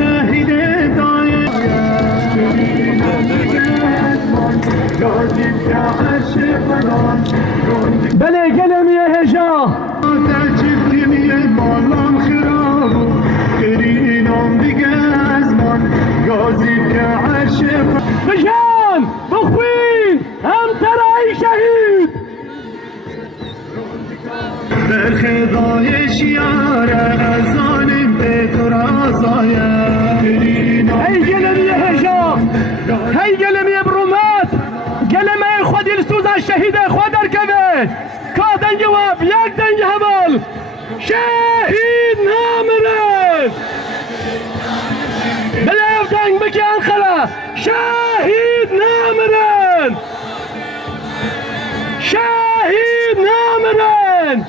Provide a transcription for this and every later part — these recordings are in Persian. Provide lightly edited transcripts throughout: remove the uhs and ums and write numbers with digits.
شهید دایم بله گلم یه هجا تجدیمی مالان خرابو گرینام دیگه از من گازی که عشق بجان بخوین هم ترای شهید برخدای شیاره از آنیم به تو رازایم هی گلم یه هجا هی گلم یه برومات گلم ای خودی لسوز شهید خود ارکبه کادنگ واب یک دنگ هبال شهید نامرد بلاو دنگ بکی انخلا شهید نامرد شهید نامرد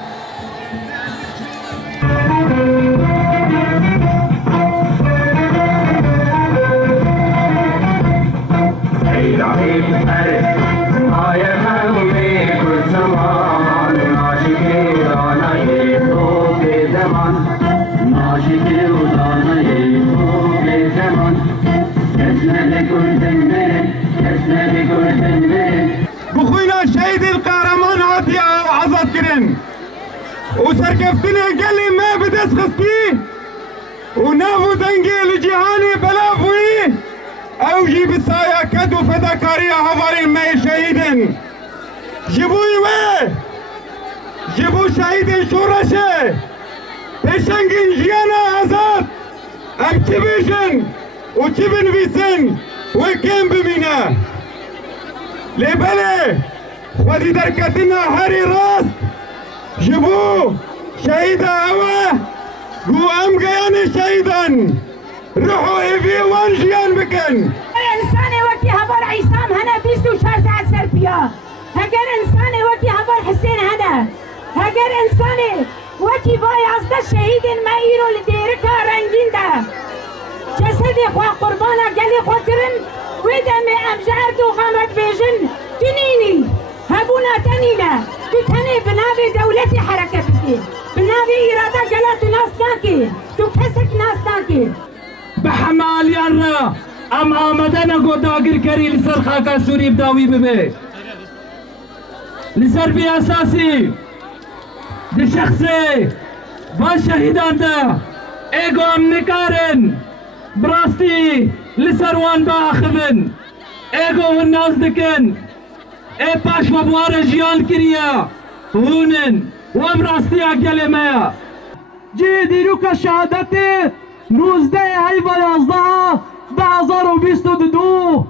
بخوينا الشهيد القهرمان عاطي عزت كرن وسركفتني قال لي ما بدس خسكي ونافو دنجي لجهاني بلافوي او جيب السايا كدو فداكاريا هفاري الماء شهيدن جيبوي وي جيبو شهيدن شورشه بشنگين جيانا عزت ام تبيشن وتبن بيسن وكين بمينا لبلي ودي دركتنا هاري راس جبو شهيدا هوا قو ام قياني شهيدا روحوا ايفي وان جيان بكن انساني وكي هبار عيسام هنا بيستو شهر ساعة سربيا هجر انساني وكي هبار حسين هنا هجر انساني وكي باي عصد الشهيد ما ايرو لديركا رنجين دا جسدي خوا قربانا قلي خاطرن ودم امجعد وغامت بيجن تنيني هبونا تنينا تتني بنابي دولتي حركة بكي بنابي إرادة جلات ناس ناكي تكسك ناس ناكي بحمال يارا ام آمدنا قداغر كري لسر خاكا سوري بداوي ببي لسر بي اساسي دي شخصي با شهيدان دا ايگو ام نكارن براستي لسر وان با اخبن ايگو والناس دكن اي باش وبوار جيان كريا هونن وبراستي اقل ميا جي ديروكا شهادتي 19 هيبا 11 2022